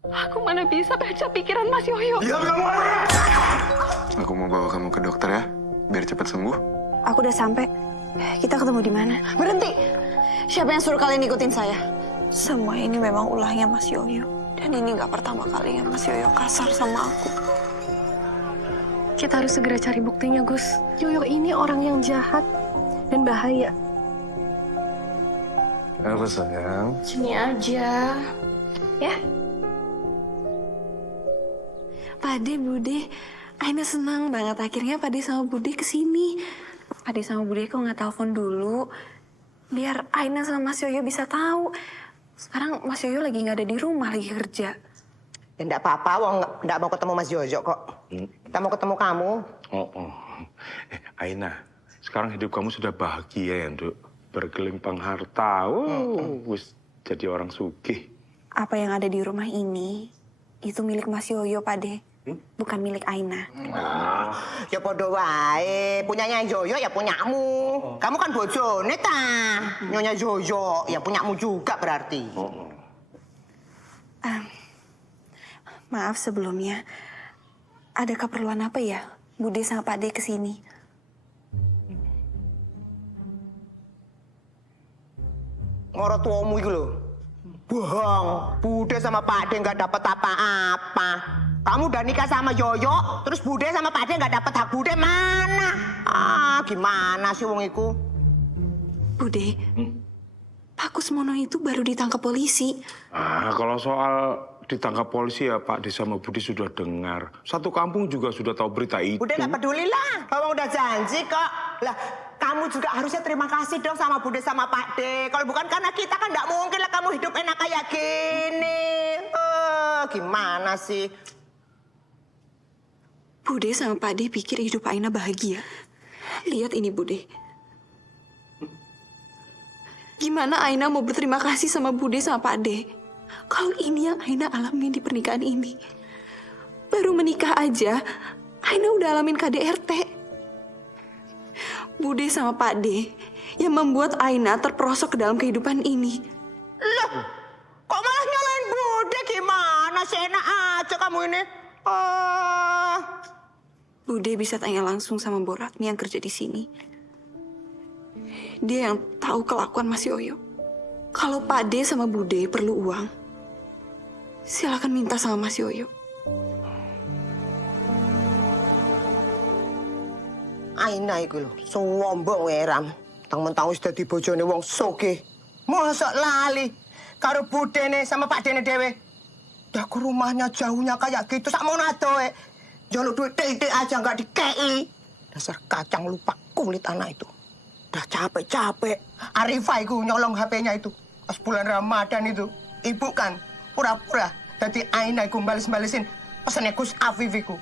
Aku mana bisa baca pikiran Mas Yoyo. Diam kamu! Aku mau bawa kamu ke dokter ya, biar cepat sembuh. Aku udah sampai. Kita ketemu di mana? Berhenti! Siapa yang suruh kalian ikutin saya? Semua ini memang ulahnya Mas Yoyo. Dan ini gak pertama kalinya Mas Yoyo kasar sama aku. Kita harus segera cari buktinya, Gus. Yoyo ini orang yang jahat dan bahaya. Apa sayang? Sini aja. Ya? Pade, Bude, Aina senang banget akhirnya Pade sama Bude kesini. Pade sama Bude kok nggak telepon dulu, biar Aina sama Mas Yoyo bisa tahu. Sekarang Mas Yoyo lagi nggak ada di rumah, lagi kerja. Ya enggak apa-apa, wong enggak mau ketemu Mas Yoyo kok. Kita mau ketemu kamu. Aina, sekarang hidup kamu sudah bahagia ya, Nduk. Bergelimpang harta, wis jadi orang sugih. Apa yang ada di rumah ini, itu milik Mas Yoyo, Pade. Bukan milik Aina. Ya podo wae, punyanya Yoyo ya punyamu. Kamu kan bojone ta. Nyonya Yoyo ya punyamu juga berarti. Maaf sebelumnya, ada keperluan apa ya Bude sama Pade kesini? Ngoro tuamu itu loh. Bohong, Bude sama Pak De nggak dapat apa-apa. Kamu udah nikah sama Yoyo, terus Bude sama Pak De nggak dapat hak Bude mana? Gimana sih wong iku? Bude, Pak Kusmono itu baru ditangkap polisi. Kalau soal ditangkap polisi ya Pak De sama Budi sudah dengar. Satu kampung juga sudah tahu berita itu. Bude nggak peduli lah, kamu udah janji kok. Lah, kamu juga harusnya terima kasih dong sama Bude sama Pak De. Kalau bukan karena kita kan nggak mungkin lah kamu hidup enak kayak gini. Gimana sih? Bude sama Pak De pikir hidup Aina bahagia. Lihat ini Bude. Gimana Aina mau berterima kasih sama Bude sama Pak De? Kalau ini yang Aina alami di pernikahan ini. Baru menikah aja, Aina udah alamin KDRT. Bude sama Pak De yang membuat Aina terperosok ke dalam kehidupan ini. Loh, kok malah nyalain Bude? Gimana sih, enak aja kamu ini? Bude bisa tanya langsung sama Boratmi yang kerja di sini. Dia yang tahu kelakuan Mas Yoyo. Kalau Pak De sama Bude perlu uang, silakan minta sama Mas Yoyo. Aina iku lho, sombong eram. Tang-mentang wis dadi bojone wong sugih. Mosok lali karo budene sama Pak Dene dhewe. Dah ke rumahnya jauhnya kayak gitu sak monadoe. Jaluk duit titik aja nggak dikei. Dasar kacang lupa kulit anak itu. Udah capek-capek. Arifah iku nyolong HP-nya itu. Pas bulan Ramadan itu. Ibu kan pura-pura jadi Aina iku bales-balesin pesannya Gus Afif iku.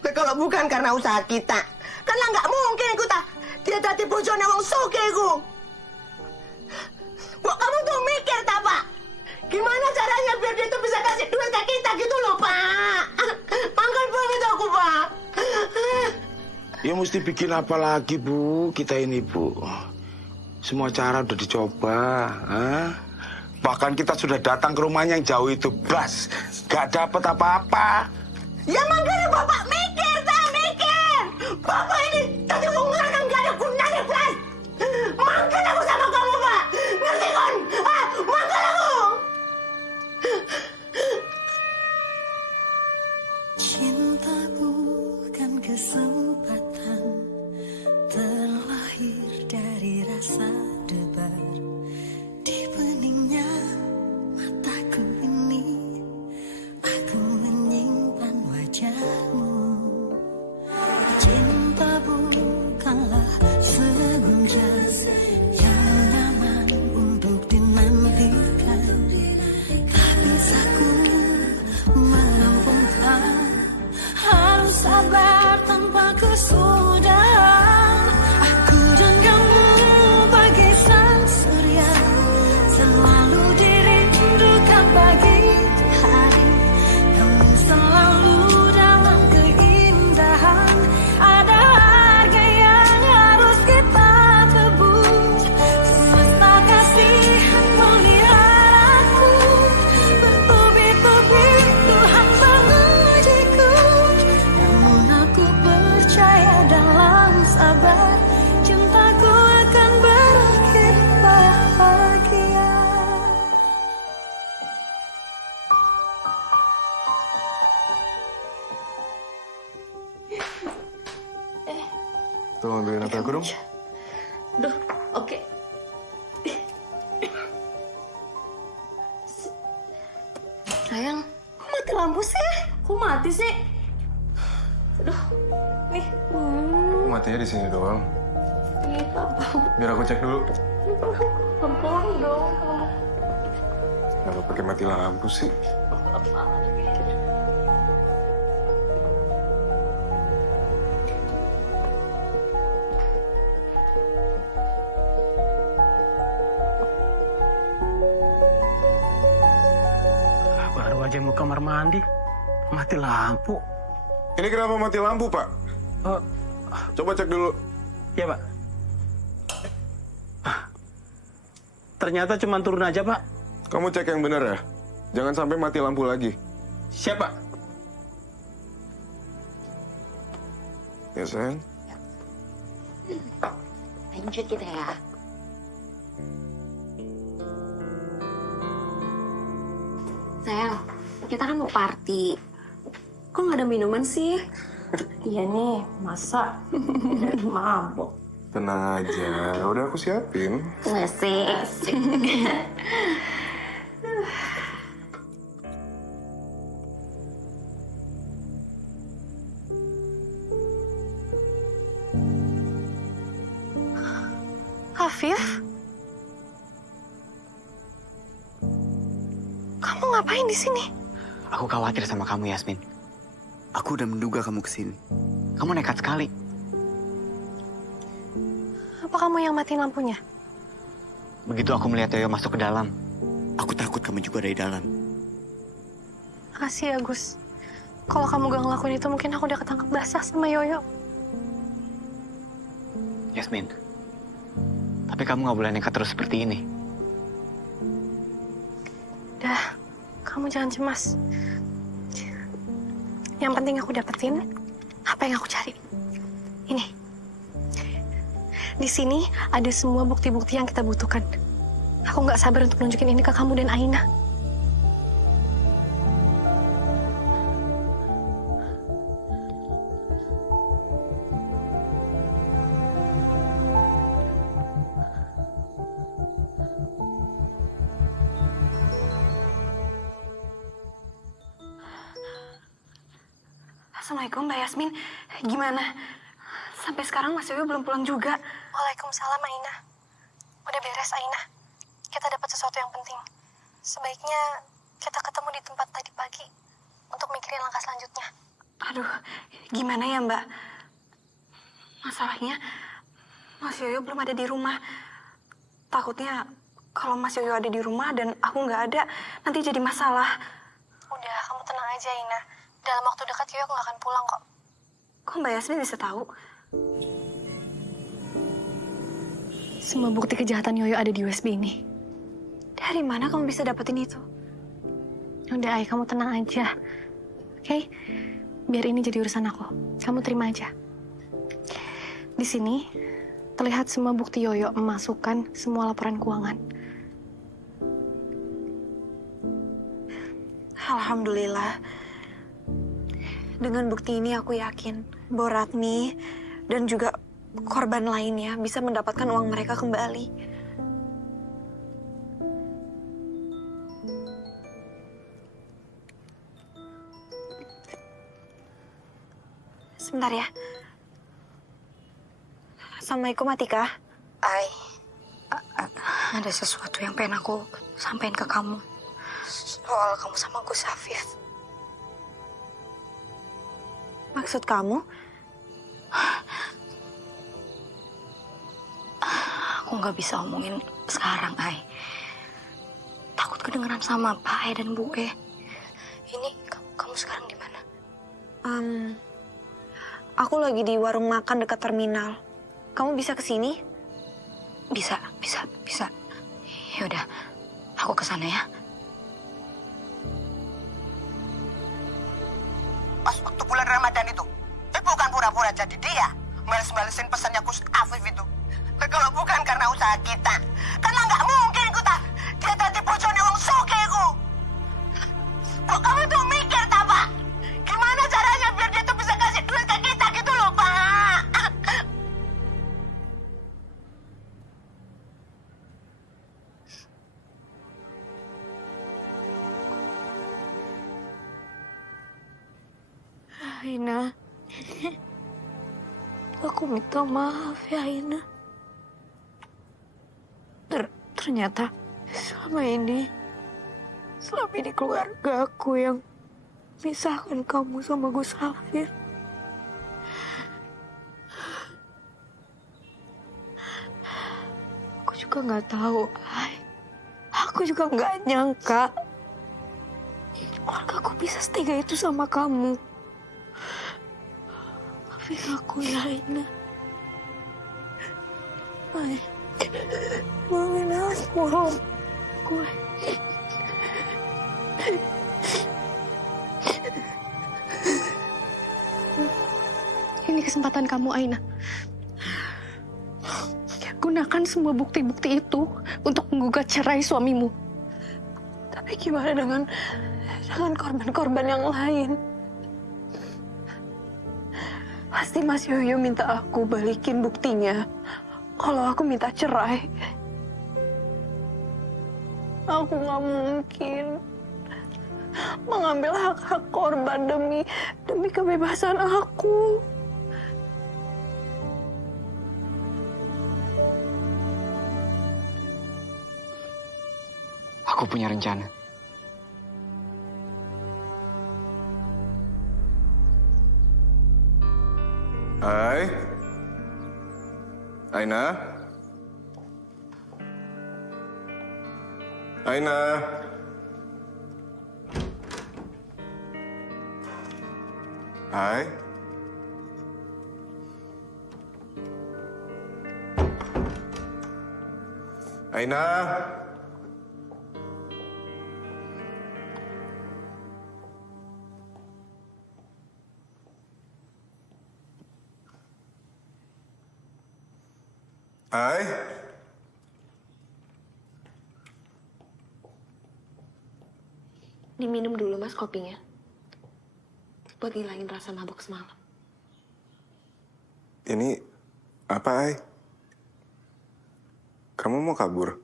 Nah, kalau bukan karena usaha kita, kan lah nggak mungkin iku ta. Dia jadi bojone wong sugih iku. Kok kamu tuh mikir ta, Pak? Gimana caranya biar dia tuh bisa kasih duit ke kita gitu loh, Pak? Makan banget aku, Pak. Ya mesti bikin apa lagi Bu, kita ini Bu. Semua cara udah dicoba. Bahkan kita sudah datang ke rumahnya yang jauh itu, bas. Gak dapet apa-apa. Ya makanya Bapak mikir, tak mikir. Bapak ini tadi wong lanang gak ada gunanya, Blas. Mangkel aku sama kamu, Pak. Ngerti kon? Mangkel aku. Cinta bukan kesempatan, terlahir dari rasa debar. Di beningnya mataku ini, aku menyimpan wajahmu. aku dong. Duh, oke. Sayang, kok mati lampu sih? Kok mati sih? Aduh, nih. Aku matinya di sini doang. Biar aku cek dulu. Pelan dong. Kenapa pakai mati lampu sih? Baru aja mau kamar mandi, mati lampu. Ini kenapa mati lampu, Pak? Coba cek dulu. Ya, Pak. Ternyata cuma turun aja, Pak. Kamu cek yang benar ya. Jangan sampai mati lampu lagi. Siapa? Ya, sayang. Lanjut kita ya. Sayang, kita kan mau party. Kok nggak ada minuman sih? Iya nih, masa mabok. Tenang aja, udah aku siapin. Ngesek. Afif? Kamu ngapain di sini? Aku khawatir sama kamu, Yasmin. Aku udah menduga kamu kesini. Kamu nekat sekali. Apa kamu yang matiin lampunya? Begitu aku melihat Yoyo masuk ke dalam, aku takut kamu juga ada di dalam. Makasih ya, Gus. Kalau kamu gak ngelakuin itu, mungkin aku udah ketangkep basah sama Yoyo. Yasmin, tapi kamu gak boleh nekat terus seperti ini. Dah, kamu jangan cemas. Yang penting aku dapetin apa yang aku cari. Ini. Di sini ada semua bukti-bukti yang kita butuhkan. Aku nggak sabar untuk nunjukin ini ke kamu dan Aina. Assalamualaikum, Mbak Yasmin. Gimana? Sampai sekarang Mas Yoyo belum pulang juga. Waalaikumsalam, Aina. Udah beres, Aina. Kita dapat sesuatu yang penting. Sebaiknya kita ketemu di tempat tadi pagi untuk mikirin langkah selanjutnya. Aduh, gimana ya, Mbak? Masalahnya, Mas Yoyo belum ada di rumah. Takutnya kalau Mas Yoyo ada di rumah dan aku nggak ada, nanti jadi masalah. Udah, kamu tenang aja, Aina. Dalam waktu dekat Yoyo nggak akan pulang kok. Kok Mbak Yasmin bisa tahu? Semua bukti kejahatan Yoyo ada di USB ini. Dari mana kamu bisa dapetin itu? Udah, Ay, kamu tenang aja. Oke? Biar ini jadi urusan aku. Kamu terima aja. Di sini terlihat semua bukti Yoyo memasukkan semua laporan keuangan. Alhamdulillah. Dengan bukti ini aku yakin bahwa Ratmi dan juga korban lainnya bisa mendapatkan uang mereka kembali. Sebentar ya. Assalamualaikum, Atika. Ada sesuatu yang pengen aku sampaikan ke kamu. Soal kamu sama Gus Afif. Maksud kamu? Aku nggak bisa omongin sekarang, Ay. Takut kedengeran sama Pak Ay dan Bu E. Ini kamu sekarang di mana? Aku lagi di warung makan dekat terminal. Kamu bisa ke sini? Bisa. Ya udah, aku ke sana ya. Pas waktu bulan Ramadan itu, bukan pura-pura jadi dia. Males-malesin pesannya Gus Afif itu. Kalau bukan karena usaha kita, karena nggak mungkin dia tadi bojone wong sogeku. Kok kamu tuh mikir, tak, Pak? Gimana caranya biar dia tuh bisa kasih duit ke kita gitu loh, Pak? Aina. Aku minta maaf ya, Aina. Ternyata selama ini keluarga aku yang misahkan kamu sama Gus Hafir. Aku juga nggak tahu, Ay. Aku juga nggak nyangka keluarga aku bisa setega itu sama kamu. Maafin aku ya, Aina. Ay, maafin aku. Gue. Ini kesempatan kamu, Aina. Gunakan semua bukti-bukti itu untuk menggugat cerai suamimu. Tapi gimana dengan korban-korban yang lain? Pasti Mas Yoyo minta aku balikin buktinya kalau aku minta cerai. Aku nggak mungkin mengambil hak-hak korban demi kebebasan aku. Aku punya rencana. Hai. Aina. Aina. Hai. Aina. Hai. Diminum dulu Mas kopinya. Buat ngilangin rasa mabuk semalam. Ini apa, Ai? Kamu mau kabur?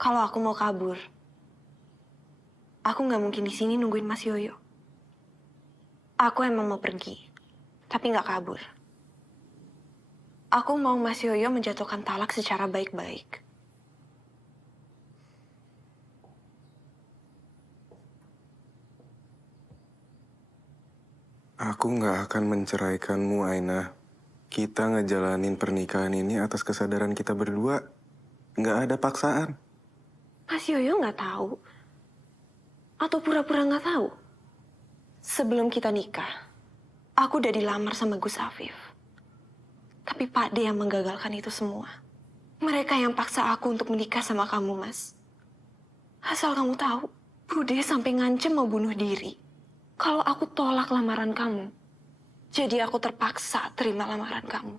Kalau aku mau kabur, aku nggak mungkin di sini nungguin Mas Yoyo. Aku emang mau pergi, tapi nggak kabur. Aku mau Mas Yoyo menjatuhkan talak secara baik-baik. Aku nggak akan menceraikanmu, Aina. Kita ngejalanin pernikahan ini atas kesadaran kita berdua. Nggak ada paksaan. Mas Yoyo nggak tahu. Atau pura-pura nggak tahu. Sebelum kita nikah, aku udah dilamar sama Gus Afif. Tapi Pak D yang menggagalkan itu semua. Mereka yang paksa aku untuk menikah sama kamu, Mas. Asal kamu tahu, Bude sampai ngancem mau bunuh diri. Kalau aku tolak lamaran kamu, jadi aku terpaksa terima lamaran kamu.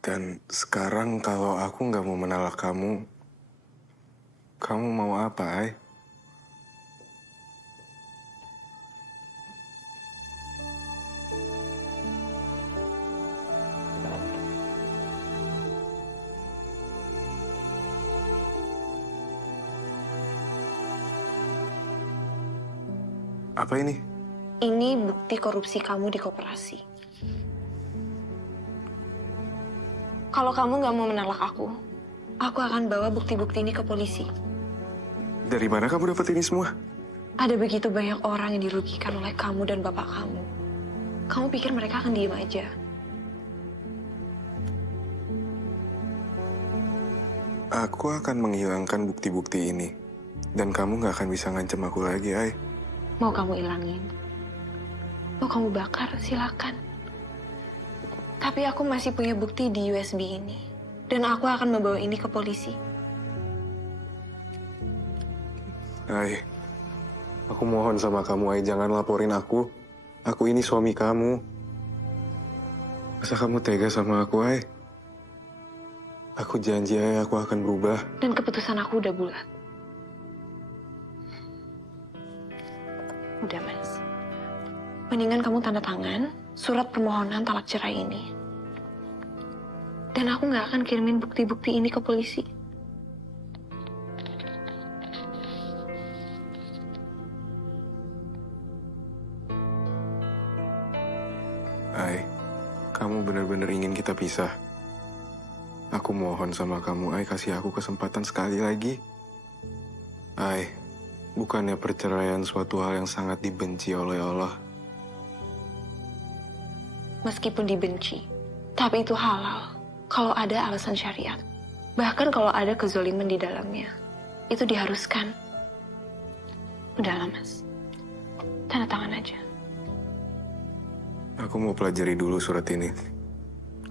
Dan sekarang kalau aku nggak mau menolak kamu mau apa, Ai? Apa ini? Ini bukti korupsi kamu di koperasi. Kalau kamu nggak mau menolak aku akan bawa bukti-bukti ini ke polisi. Dari mana kamu dapat ini semua? Ada begitu banyak orang yang dirugikan oleh kamu dan bapak kamu. Kamu pikir mereka akan diem aja? Aku akan menghilangkan bukti-bukti ini. Dan kamu nggak akan bisa ngancam aku lagi, Ai. Mau kamu ilangin? Mau kamu bakar? Silakan. Tapi aku masih punya bukti di USB ini. Dan aku akan membawa ini ke polisi. Ai, aku mohon sama kamu, Ai, jangan laporin aku. Aku ini suami kamu. Masa kamu tega sama aku, Ai? Aku janji, Ai, aku akan berubah. Dan keputusan aku udah bulat. Udah, Mas. Mendingan kamu tanda tangan surat permohonan talak cerai ini. Dan aku nggak akan kirimin bukti-bukti ini ke polisi. pisah. Aku mohon sama kamu, Ai, kasih aku kesempatan sekali lagi. Ai, bukannya perceraian suatu hal yang sangat dibenci oleh Allah. Meskipun dibenci, tapi itu halal kalau ada alasan syariat. Bahkan kalau ada kezoliman di dalamnya, itu diharuskan. Udahlah, Mas. Tanda tangan aja. Aku mau pelajari dulu surat ini.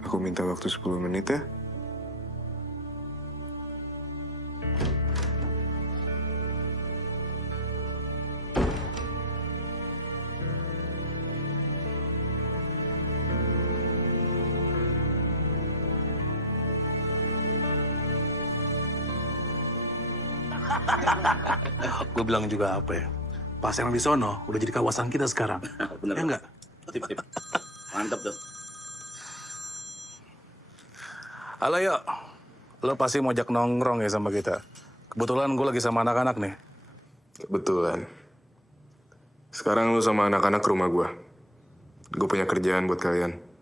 Aku minta waktu 10 menit ya. Gue bilang juga apa ya? Pasar yang di sono udah jadi kawasan kita sekarang. Bener. Ya enggak? Tip. Mantap tuh. Halo, yuk. Lo pasti mau ajak nongkrong ya sama kita. Kebetulan gue lagi sama anak-anak nih. Kebetulan. Sekarang lu sama anak-anak ke rumah gua. Gue punya kerjaan buat kalian.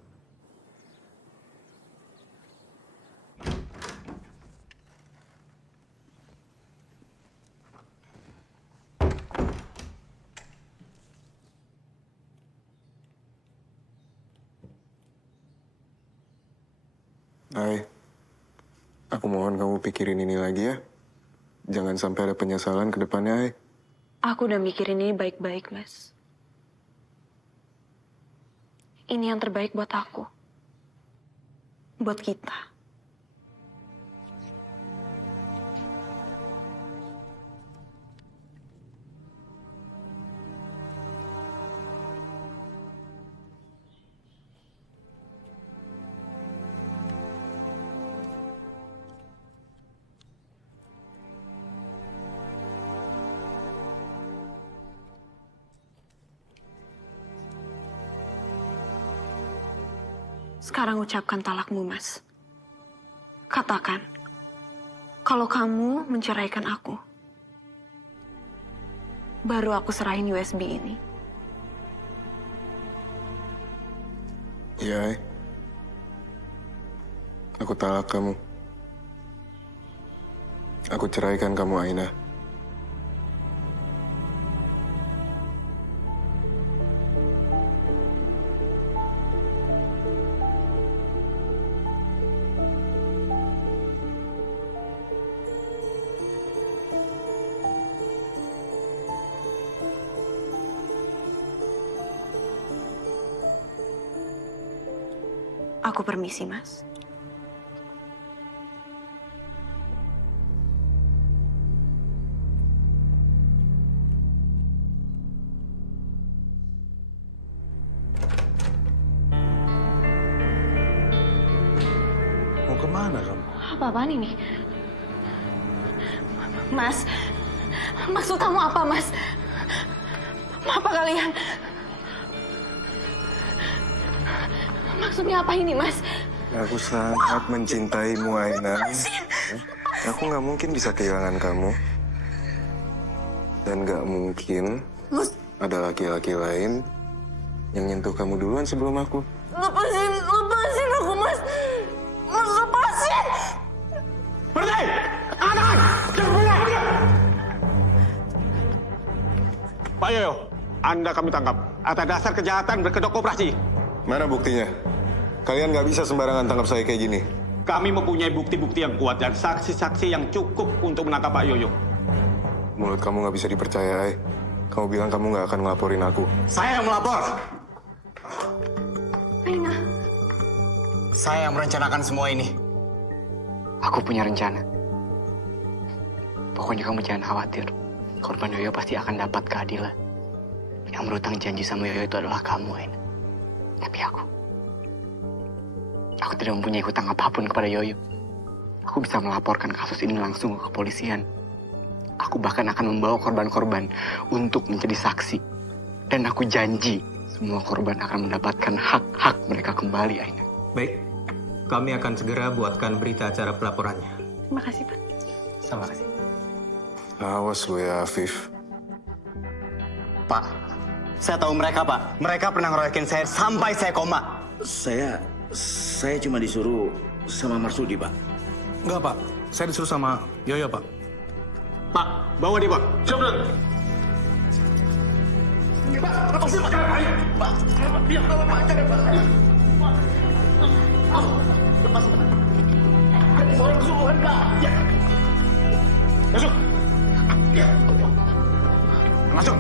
Hai, aku mohon kamu pikirin ini lagi ya. Jangan sampai ada penyesalan ke depannya, Hai. Aku udah mikirin ini baik-baik, Mas. Ini yang terbaik buat aku. Buat kita. Sekarang ucapkan talakmu, Mas. Katakan, kalau kamu menceraikan aku, baru aku serahin USB ini. Iya, Hai. Aku talak kamu. Aku ceraikan kamu, Aina. Aku permisi, Mas. Mau kemana kamu? Apa-apaan ini? Mas, maksud kamu apa, Mas? Apa kalian? Maksudnya apa ini, Mas? Aku sangat mencintaimu, Aina. Aku nggak mungkin bisa kehilangan kamu. Dan nggak mungkin ada laki-laki lain yang nyentuh kamu duluan sebelum aku. Lepasin aku, Mas. Mas, lepasin! Berhenti! Anak! Jangan pulang! Pak Yoyo, Anda kami tangkap atas dasar kejahatan berkedok koperasi. Mana buktinya? Kalian nggak bisa sembarangan tangkap saya kayak gini. Kami mempunyai bukti-bukti yang kuat dan saksi-saksi yang cukup untuk menangkap Pak Yoyo. Mulut kamu nggak bisa dipercaya, Ai. Kamu bilang kamu nggak akan ngelaporin aku. Saya yang melapor. Aina. Saya yang merencanakan semua ini. Aku punya rencana. Pokoknya kamu jangan khawatir. Korban Yoyo pasti akan dapat keadilan. Yang berutang janji sama Yoyo itu adalah kamu, Aina. Tapi aku tidak mempunyai hutang apapun kepada Yoyo. Aku bisa melaporkan kasus ini langsung ke kepolisian. Aku bahkan akan membawa korban-korban untuk menjadi saksi. Dan aku janji semua korban akan mendapatkan hak-hak mereka kembali, Aina. Baik, kami akan segera buatkan berita acara pelaporannya. Terima kasih, Pak. Terima kasih. Awas lu ya, Afif. Pak, saya tahu mereka, Pak. Mereka pernah ngeroyokin saya sampai saya koma. Saya Saya cuma disuruh sama Marsudi, Pak. Enggak, Pak. Saya disuruh sama Yoyo, Pak. Pak, bawa dia, Pak. Siap, Dan. Masuk. Masuk.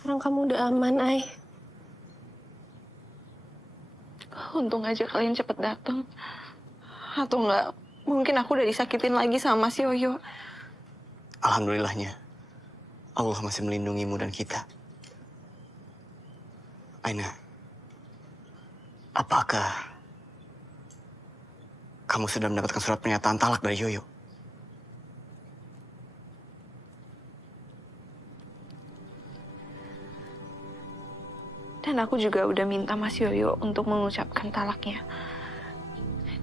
Sekarang kamu udah aman, Ai. Untung aja kalian cepet datang. Atau enggak, mungkin aku udah disakitin lagi sama Mas Yoyo. Alhamdulillahnya, Allah masih melindungimu dan kita. Aina, apakah kamu sudah mendapatkan surat pernyataan talak dari Yoyo? Dan aku juga udah minta Mas Yoyo untuk mengucapkan talaknya.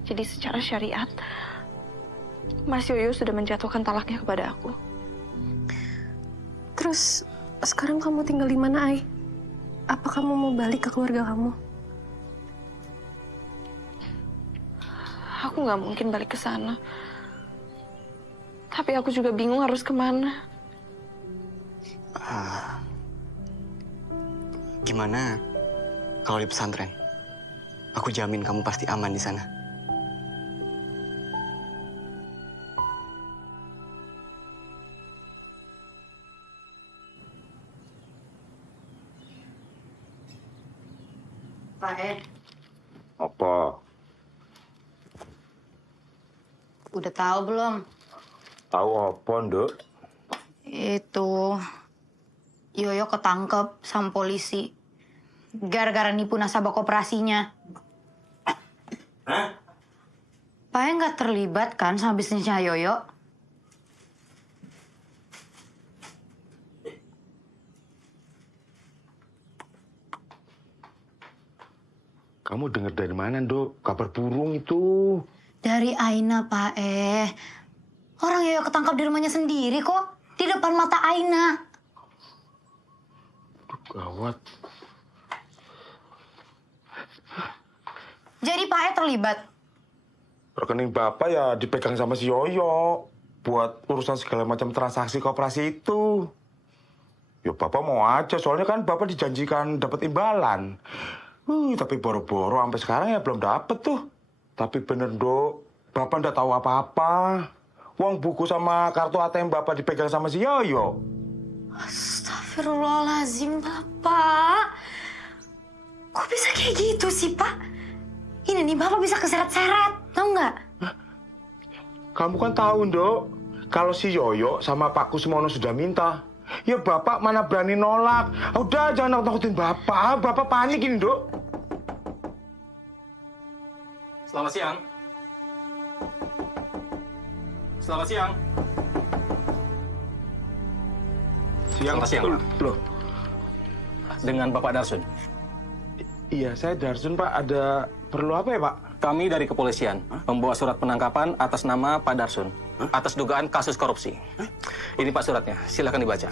Jadi secara syariat, Mas Yoyo sudah menjatuhkan talaknya kepada aku. Terus sekarang kamu tinggal di mana, Ai? Apa kamu mau balik ke keluarga kamu? Aku nggak mungkin balik ke sana. Tapi aku juga bingung harus kemana. Gimana kalau di pesantren? Aku jamin kamu pasti aman di sana. Pak Apa? udah tahu belum? Tahu apa, Nduk? Itu Yoyo ketangkep sama polisi gara-gara nipu nasabah koperasinya. Hah? Pak nggak terlibat kan sama bisnisnya Yoyo? Kamu dengar dari mana, Nduk? Kabar burung itu. Dari Aina, Pak Orang Yoyo ketangkap di rumahnya sendiri kok. Di depan mata Aina. Gawat. Jadi Pak terlibat? Rekening Bapak ya dipegang sama si Yoyo. Buat urusan segala macam transaksi koperasi itu. Ya Bapak mau aja, soalnya kan Bapak dijanjikan dapat imbalan. Tapi boro-boro sampai sekarang ya belum dapet tuh. Tapi bener, Nduk. Bapak ndak tahu apa-apa. Uang buku sama kartu ATM Bapak dipegang sama si Yoyo. Astagfirullahaladzim, Bapak. Kok bisa kayak gitu sih, Pak? Ini nih, Bapak bisa keseret-seret, tau nggak? Kamu kan tahu, Nduk. Kalau si Yoyo sama Pak Kusmono sudah minta, ya Bapak mana berani nolak. Udah, jangan nakut-nakutin Bapak. Bapak panik ini, Nduk. Selamat siang. Selamat siang. Selamat siang, Pak. Loh, Dengan Bapak Darsun. iya saya Darsun, Pak. Ada perlu apa ya, Pak? Kami dari kepolisian membawa surat penangkapan atas nama Pak Darsun. Atas dugaan kasus korupsi. Ini Pak suratnya, silakan dibaca.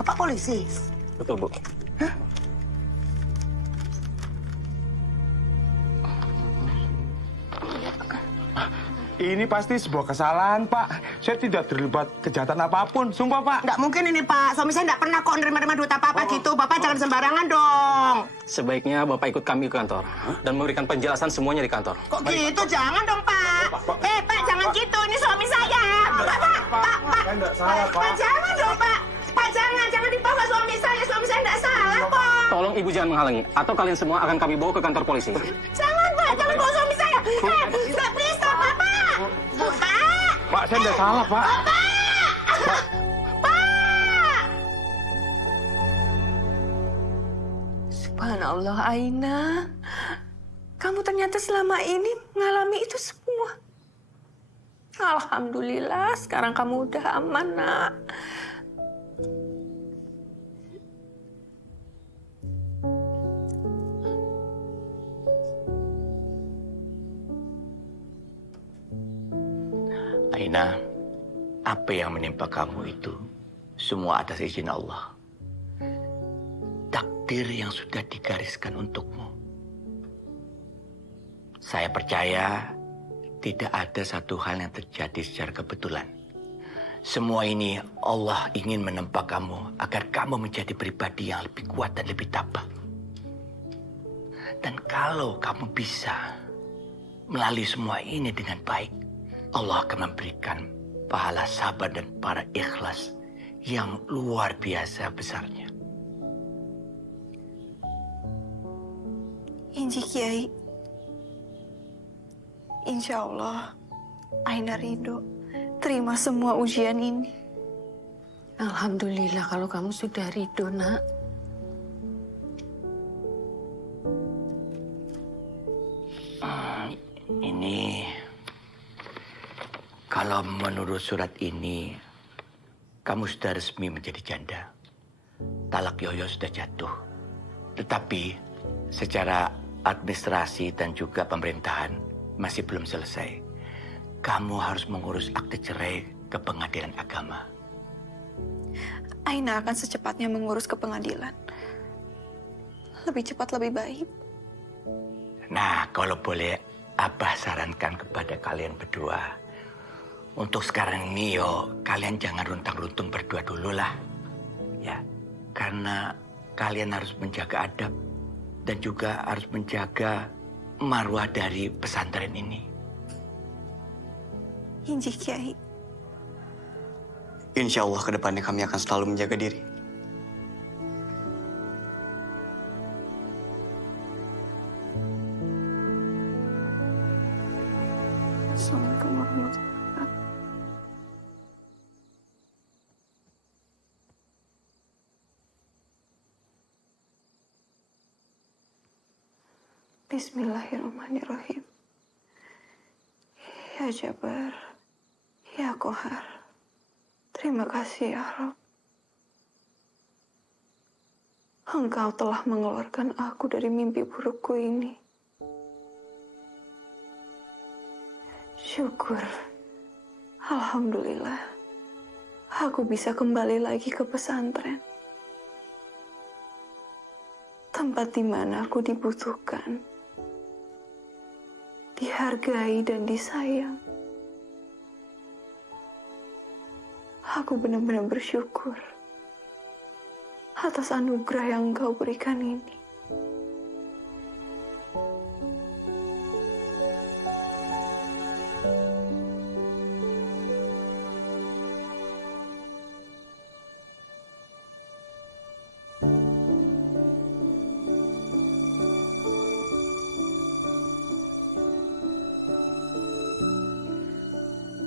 Bapak polisi? Betul, Bu. Ini pasti sebuah kesalahan, Pak. Saya tidak terlibat kejahatan apapun. Sumpah, Pak. Nggak mungkin ini, Pak. Suami saya nggak pernah kok nerima duit apa-apa gitu. Bapak jangan sembarangan dong. Sebaiknya Bapak ikut kami ke kantor. Dan memberikan penjelasan semuanya di kantor. Kok gitu? Jangan dong, Pak. Pak, jangan gitu. Ini suami saya. Pak. Pak, jangan dong, Pak. Pak, jangan dibawa suami saya. Suami saya nggak salah kok. Tolong Ibu jangan menghalangi. Atau kalian semua akan kami bawa ke kantor polisi. Jangan, Pak. Jangan bawa suami saya. Nggak bisa, Bapak. Pak, saya tidak salah, Pak. Subhanallah, Aina. Kamu ternyata selama ini mengalami itu semua. Alhamdulillah, sekarang kamu udah aman, nak. Aina, apa yang menimpa kamu itu semua atas izin Allah. Takdir yang sudah digariskan untukmu. Saya percaya tidak ada satu hal yang terjadi secara kebetulan. Semua ini Allah ingin menempa kamu agar kamu menjadi pribadi yang lebih kuat dan lebih tabah. Dan kalau kamu bisa melalui semua ini dengan baik, Allah akan memberikan pahala sabar dan para ikhlas yang luar biasa besarnya. Inji Kiai, insya Allah, Aina ridho terima semua ujian ini. Alhamdulillah kalau kamu sudah ridho, nak. Ini, kalau menurut surat ini, kamu sudah resmi menjadi janda. Talak Yoyo sudah jatuh. Tetapi secara administrasi dan juga pemerintahan masih belum selesai. Kamu harus mengurus akte cerai ke pengadilan agama. Aina akan secepatnya mengurus ke pengadilan. Lebih cepat lebih baik. Nah, kalau boleh Abah sarankan kepada kalian berdua. Untuk sekarang ini kalian jangan runtang-runtung berdua dulu lah. Ya, karena kalian harus menjaga adab dan juga harus menjaga marwah dari pesantren ini. Inji Kiai. Insya Allah kedepannya kami akan selalu menjaga diri. Assalamualaikum warahmatullahi wabarakatuh. Bismillahirrahmanirrahim. Ya Jabar, ya Qahar, terima kasih ya Rabb. Engkau telah mengeluarkan aku dari mimpi burukku ini. Syukur, alhamdulillah, aku bisa kembali lagi ke pesantren. Tempat di mana aku dibutuhkan, dihargai dan disayang. Aku benar-benar bersyukur atas anugerah yang Engkau berikan ini.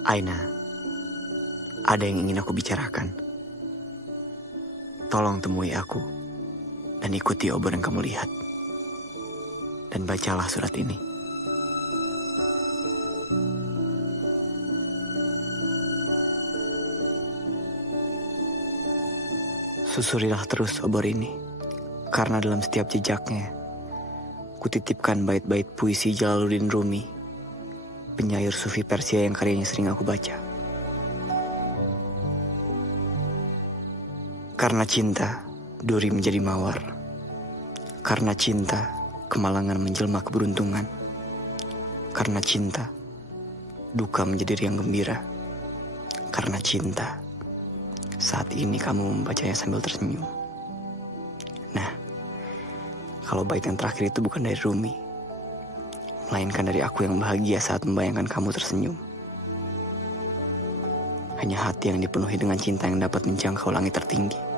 Aina, ada yang ingin aku bicarakan. Tolong temui aku dan ikuti obor yang kamu lihat. Dan bacalah surat ini. Susurilah terus obor ini, karena dalam setiap jejaknya, kutitipkan bait-bait puisi Jalaluddin Rumi, penyair sufi Persia yang karyanya sering aku baca. Karena cinta, duri menjadi mawar. Karena cinta, kemalangan menjelma keberuntungan. Karena cinta, duka menjadi riang gembira. Karena cinta, saat ini kamu membacanya sambil tersenyum. Nah, kalau bait yang terakhir itu bukan dari Rumi, melainkan dari aku yang bahagia saat membayangkan kamu tersenyum. Hanya hati yang dipenuhi dengan cinta yang dapat menjangkau langit tertinggi.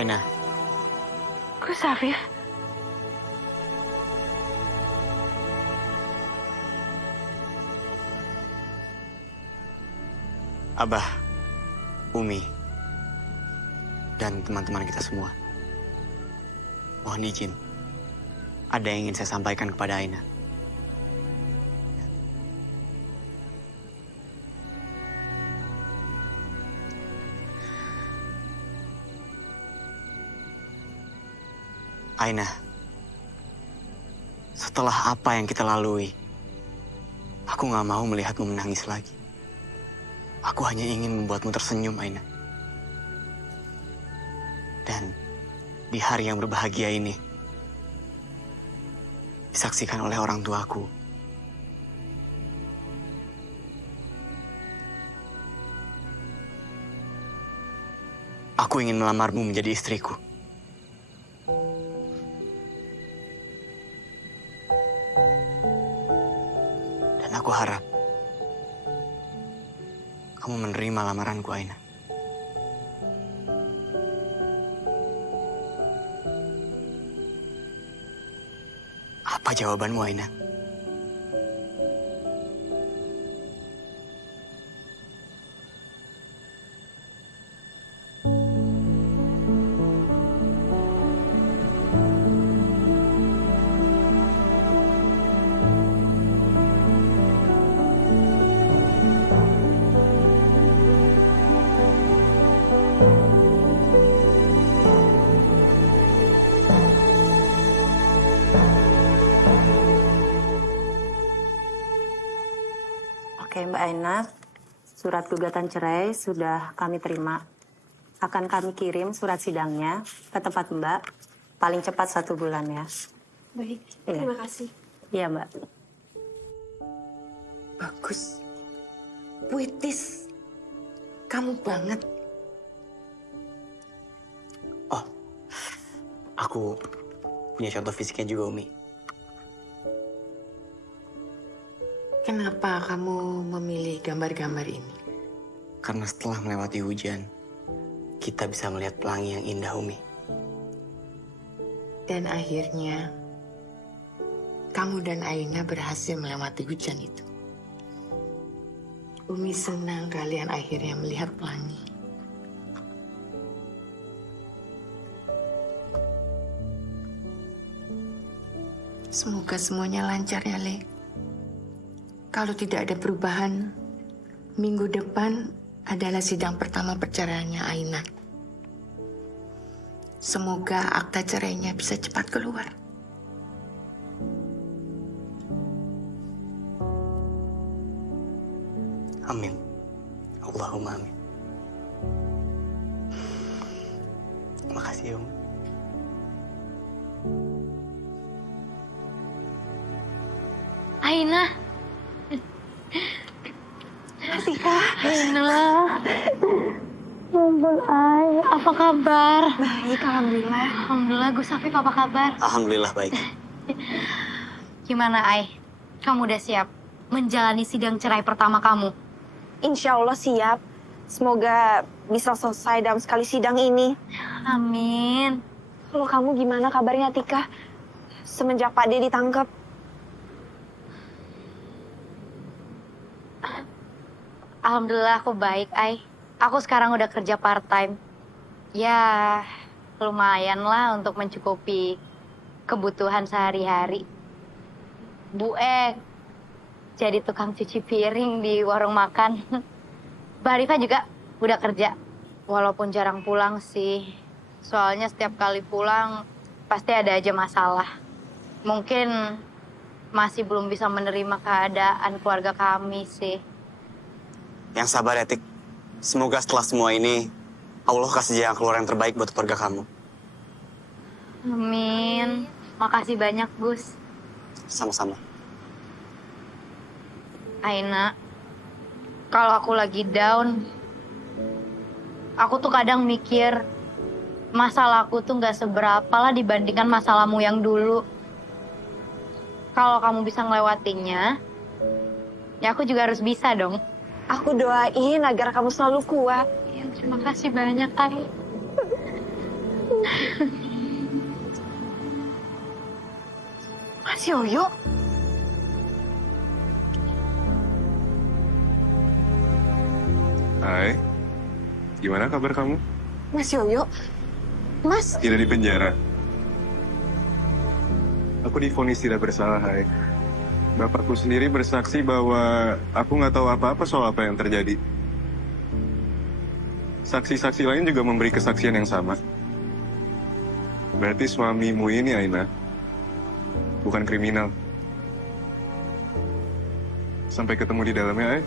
Aina, Gus Afif. Abah, Umi, dan teman-teman kita semua. Mohon izin, ada yang ingin saya sampaikan kepada Aina. Aina, setelah apa yang kita lalui, aku gak mau melihatmu menangis lagi. Aku hanya ingin membuatmu tersenyum, Aina. Dan di hari yang berbahagia ini, disaksikan oleh orang tuaku, aku ingin melamarmu menjadi istriku. Dan aku harap kamu menerima lamaranku, Aina. Apa jawabanmu, Aina? Oke, Mbak Aina, surat gugatan cerai sudah kami terima. Akan kami kirim surat sidangnya ke tempat Mbak, paling cepat 1 bulan ya. Baik, Iya. terima kasih. Iya, Mbak. Bagus. Puitis. Kamu banget. Aku punya contoh fisiknya juga, Umi. Kenapa kamu memilih gambar-gambar ini? Karena setelah melewati hujan, kita bisa melihat pelangi yang indah, Umi. Dan akhirnya, kamu dan Aina berhasil melewati hujan itu. Umi senang kalian akhirnya melihat pelangi. Semoga semuanya lancar ya, Le. Kalau tidak ada perubahan, minggu depan adalah sidang pertama perceraiannya Aina. Semoga akta cerainya bisa cepat keluar. Amin. Allahumma amin. Makasih, Om. Aina. Tika. Aina. Ampun, Ay. Apa kabar? Baik, alhamdulillah. Alhamdulillah, Gus Afif apa kabar? Alhamdulillah baik. Gimana, Ay? Kamu udah siap menjalani sidang cerai pertama kamu? Insya Allah siap. Semoga bisa selesai dalam sekali sidang ini. Amin. Kalau kamu gimana kabarnya, Tika? Semenjak Pak D ditangkap. Alhamdulillah aku baik, Ay. Aku sekarang udah kerja part-time. Ya, lumayan lah untuk mencukupi kebutuhan sehari-hari. Bu Ek jadi tukang cuci piring di warung makan. Mbak Arifah juga udah kerja. Walaupun jarang pulang sih. Soalnya setiap kali pulang pasti ada aja masalah. Mungkin masih belum bisa menerima keadaan keluarga kami sih. Yang sabar ya, Tik. Semoga setelah semua ini, Allah kasih jalan keluar yang terbaik buat keluarga kamu. Amin. Makasih banyak, Gus. Sama-sama. Aina, kalau aku lagi down, aku tuh kadang mikir masalahku tuh nggak seberapa lah dibandingkan masalahmu yang dulu. Kalau kamu bisa ngelewatinya, ya aku juga harus bisa dong. Aku doain agar kamu selalu kuat. Ya, terima kasih banyak, Ay. Mas Yoyo? Hai, gimana kabar kamu? Mas Yoyo? Mas? Tidak di penjara. Aku divonis tidak bersalah, Hai. Bapakku sendiri bersaksi bahwa aku nggak tahu apa-apa soal apa yang terjadi. Saksi-saksi lain juga memberi kesaksian yang sama. Berarti suamimu ini, Aina, bukan kriminal. Sampai ketemu di dalamnya, Ai.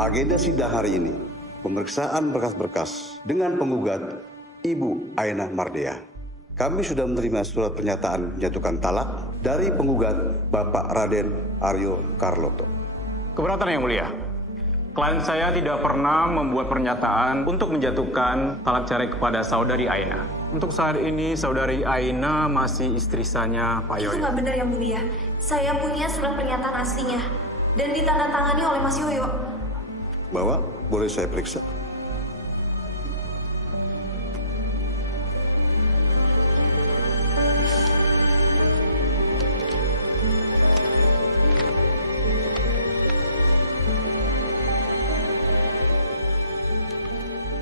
Agenda sidang hari ini, pemeriksaan berkas-berkas dengan penggugat Ibu Aina Mardea. Kami sudah menerima surat pernyataan menyatukan talak dari penggugat Bapak Raden Aryo Carloto. Keberatan Yang Mulia. Klien saya tidak pernah membuat pernyataan untuk menjatuhkan talak cerai kepada saudari Aina. Untuk saat ini, saudari Aina masih istri sahnya Pak Itu Yoyo. nggak benar Yang Mulia. Saya punya surat pernyataan aslinya dan ditandatangani oleh Mas Yoyo. Bawa, boleh saya periksa?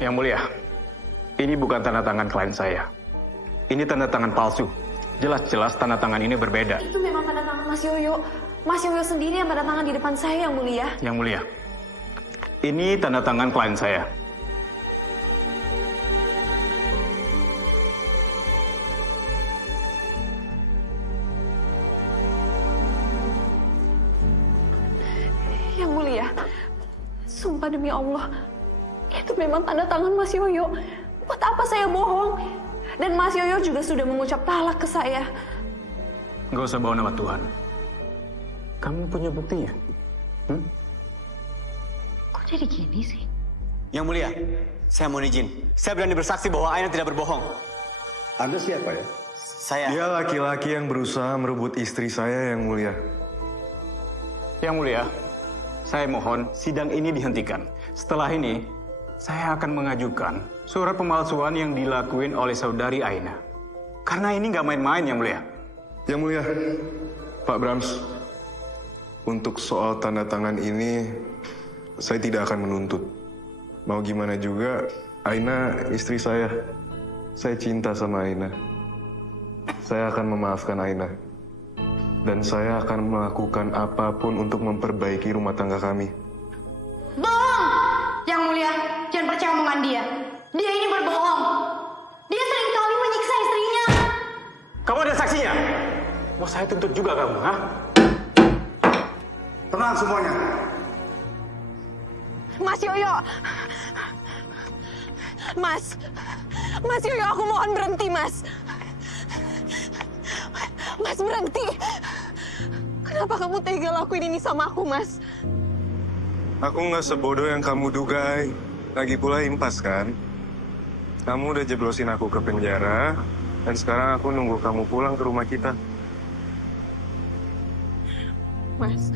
Yang Mulia, ini bukan tanda tangan klien saya. Ini tanda tangan palsu. Jelas-jelas tanda tangan ini berbeda. Itu memang tanda tangan Mas Yoyo. Mas Yoyo sendiri yang tanda tangan di depan saya, Yang Mulia. Yang Mulia, ini tanda tangan klien saya. Yang Mulia, sumpah demi Allah, itu memang tanda tangan Mas Yoyo. Buat apa saya bohong? Dan Mas Yoyo juga sudah mengucap talak ke saya. Nggak usah bawa nama Tuhan. Kamu punya buktinya? Kok jadi gini sih? Yang Mulia, saya mohon izin. Saya berani bersaksi bahwa Aina tidak berbohong. Anda siapa ya? Saya. Dia laki-laki yang berusaha merebut istri saya, Yang Mulia. Yang Mulia, saya mohon sidang ini dihentikan. Setelah ini, saya akan mengajukan surat pemalsuan yang dilakuin oleh saudari Aina. Karena ini nggak main-main, Yang Mulia. Yang Mulia, Pak Brams, untuk soal tanda tangan ini, saya tidak akan menuntut. Mau gimana juga, Aina istri saya. Saya cinta sama Aina. Saya akan memaafkan Aina. Dan saya akan melakukan apapun untuk memperbaiki rumah tangga kami. Bohong! Yang Mulia, jangan percaya omongan dia. Dia ini berbohong. Dia sering kali menyiksa istrinya. Kamu ada saksinya? Mau saya tuntut juga kamu, ha? Tenang semuanya. Mas Yoyo. Mas Yoyo, aku mohon berhenti, Mas. Mas, berhenti. Kenapa kamu tega lakuin ini sama aku, Mas? Aku nggak sebodoh yang kamu duga, Ai. Lagi pula impas, kan? Kamu udah jeblosin aku ke penjara, dan sekarang aku nunggu kamu pulang ke rumah kita. Mas,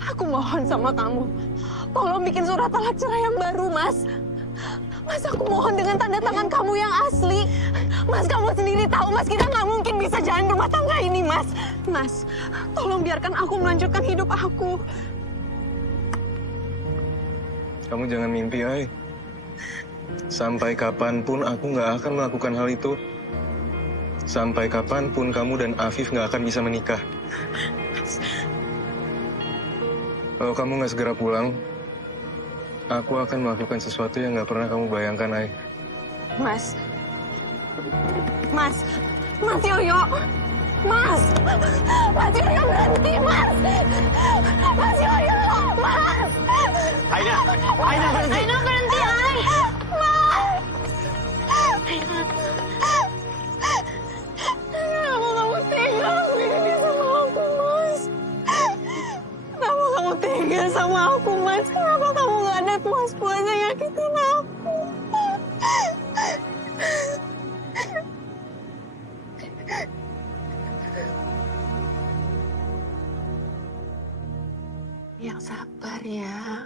aku mohon sama kamu. Tolong bikin surat talak cerai yang baru, Mas. Mas, aku mohon dengan tanda tangan kamu yang asli. Mas, kamu sendiri tahu, Mas, kita nggak mungkin bisa jalan rumah tangga ini, Mas. Mas, tolong biarkan aku melanjutkan hidup aku. Kamu jangan mimpi, Ai. Sampai kapanpun aku nggak akan melakukan hal itu. Sampai kapanpun kamu dan Afif nggak akan bisa menikah. Kalau kamu nggak segera pulang, aku akan melakukan sesuatu yang nggak pernah kamu bayangkan, Ai. Mas Yoyo, Mas Yoyo, berhenti, Mas. Mas Yoyo, Mas. Aina berhenti. Aina berhenti, Ai. Mas. Kenapa kamu tega lakuin ini sama aku, Mas? Kenapa kamu tega sama aku, Mas? Kenapa kamu gak ada puas-puasnya nyakitin aku? Yang sabar ya.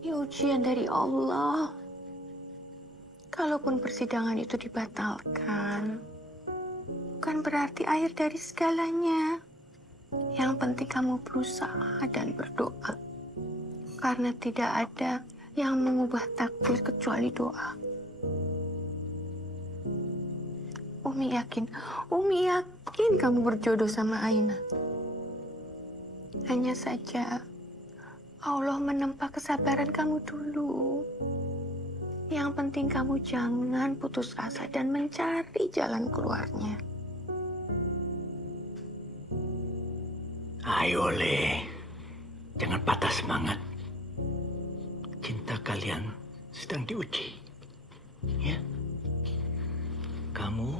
Ini ujian dari Allah. Kalaupun persidangan itu dibatalkan, bukan berarti akhir dari segalanya. Yang penting kamu berusaha dan berdoa. Karena tidak ada yang mengubah takdir kecuali doa. Umi yakin kamu berjodoh sama Aina. Hanya saja Allah menempa kesabaran kamu dulu. Yang penting kamu jangan putus asa dan mencari jalan keluarnya. Ayo, Le. Jangan patah semangat. Cinta kalian sedang diuji. Ya. Kamu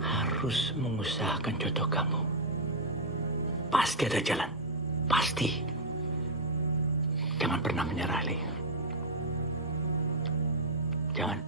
harus mengusahakan jodoh kamu. Pasti ada jalan. Pasti. Jangan pernah menyerah, Le. Jangan.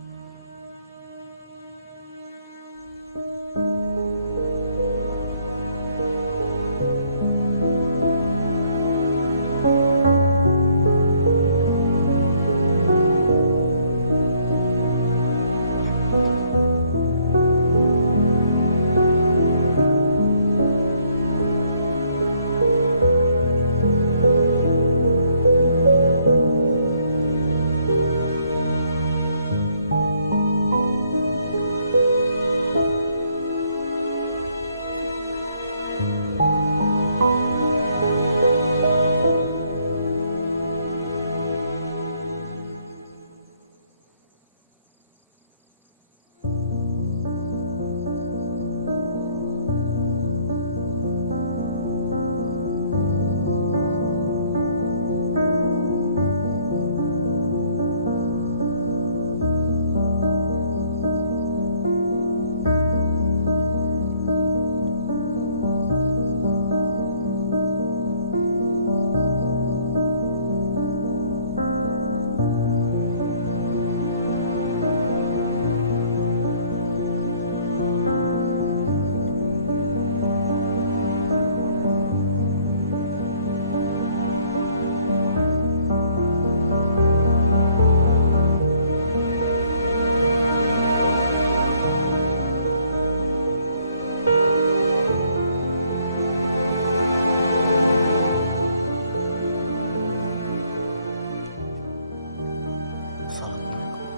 Assalamualaikum.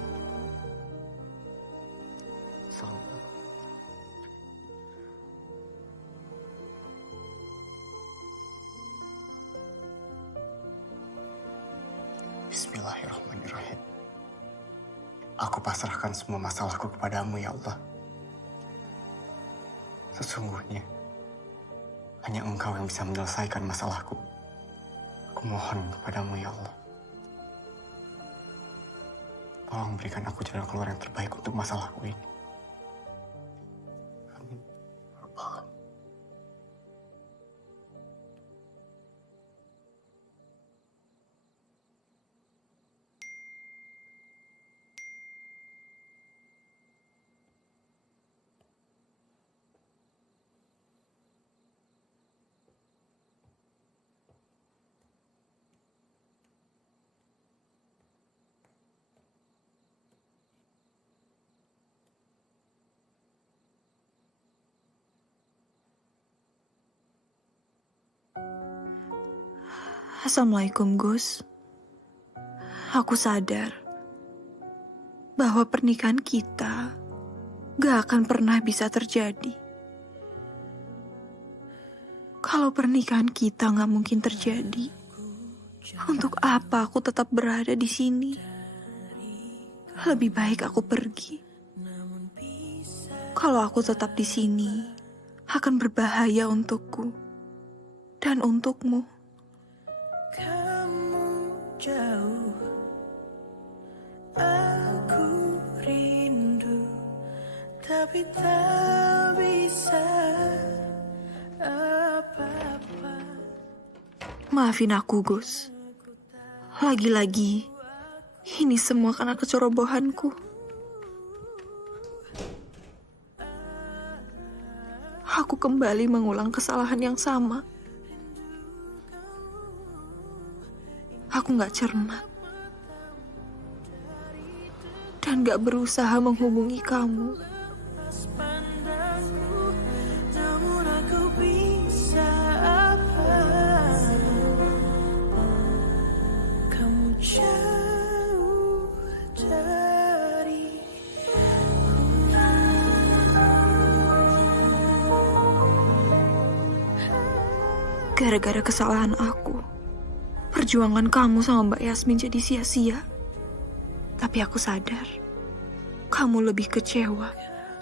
Assalamualaikum. Bismillahirrahmanirrahim. Aku pasrahkan semua masalahku kepadamu, ya Allah. Sesungguhnya, hanya Engkau yang bisa menyelesaikan masalahku. Aku mohon kepadamu, ya Allah. Tolong berikan aku jalan keluar yang terbaik untuk masalahku ini. Amin. Assalamualaikum, Gus. Aku sadar bahwa pernikahan kita gak akan pernah bisa terjadi. Kalau pernikahan kita gak mungkin terjadi, untuk apa aku tetap berada di sini? Lebih baik aku pergi. Kalau aku tetap di sini, akan berbahaya untukku dan untukmu. Jauh, aku rindu, tapi tak bisa apa-apa. Maafin aku, Gus. Lagi-lagi, ini semua karena kecerobohanku. Aku kembali mengulang kesalahan yang sama. Aku gak cermat. Dan dan gak berusaha menghubungi kamu. Namun aku bisa apa? Kamu jauh dari Gara-gara kesalahan aku, perjuangan kamu sama Mbak Yasmin jadi sia-sia. Tapi aku sadar, kamu lebih kecewa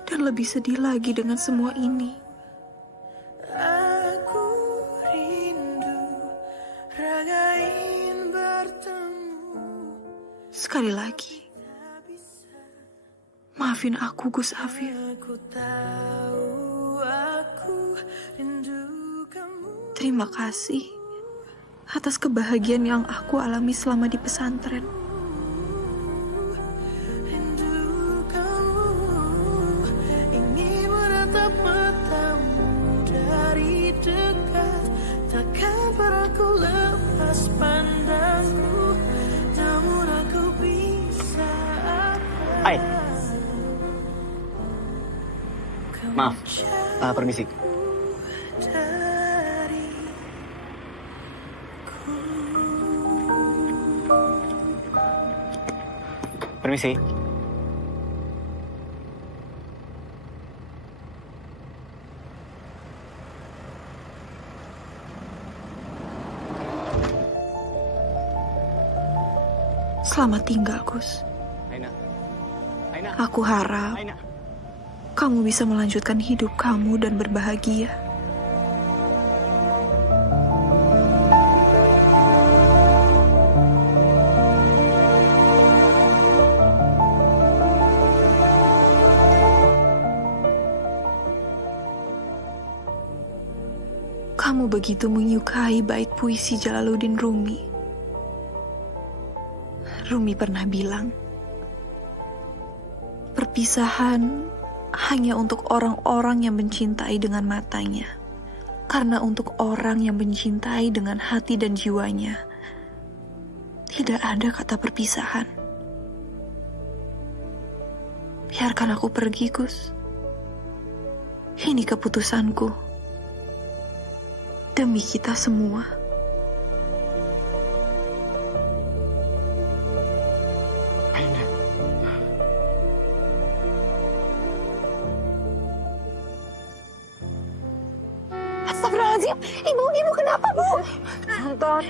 dan lebih sedih lagi dengan semua ini. aku rindu ragain bertemu. Sekali lagi, maafin aku, Gus Afif. Aku tahu aku rindu kamu. Terima kasih atas kebahagiaan yang aku alami selama di pesantren. Rindu kamu, ingin menatap matamu dari dekat. Takkan pernah ku lepas pandangku, namun aku bisa apa? Hai. Maaf, permisi. Permisi. Selamat tinggal, Gus. Aina. Aku harap kamu bisa melanjutkan hidup kamu dan berbahagia. Kamu begitu menyukai bait puisi Jalaluddin Rumi. Rumi pernah bilang, perpisahan hanya untuk orang-orang yang mencintai dengan matanya. Karena untuk orang yang mencintai dengan hati dan jiwanya, tidak ada kata perpisahan. Biarkan aku pergi, Gus. Ini keputusanku. Demi kita semua. Aina. Astagfirullahaladzim. Ibu kenapa, Bu? Anton.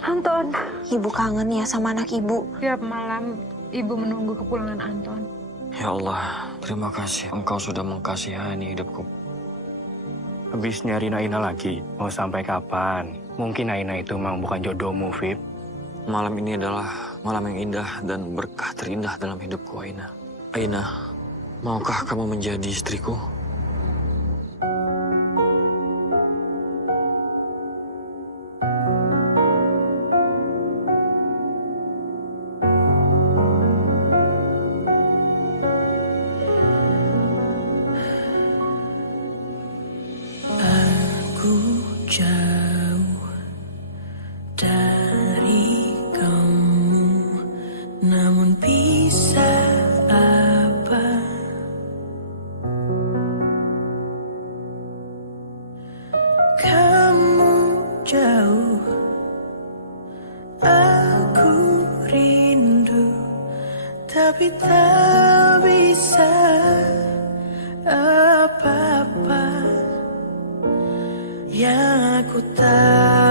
Anton. Ibu kangen ya sama anak ibu. Tiap malam ibu menunggu kepulangan Anton. Ya Allah, terima kasih Engkau sudah mengkasihani hidupku. Habis nyariin Aina lagi, mau sampai kapan? Mungkin Aina itu memang bukan jodohmu, Vip. Malam ini adalah malam yang indah dan berkah terindah dalam hidupku, Aina. Aina, maukah kamu menjadi istriku? Aku jauh dari kamu, namun bisa apa? Kamu jauh, aku rindu, tapi tak bisa apa-apa. Yang aku tahu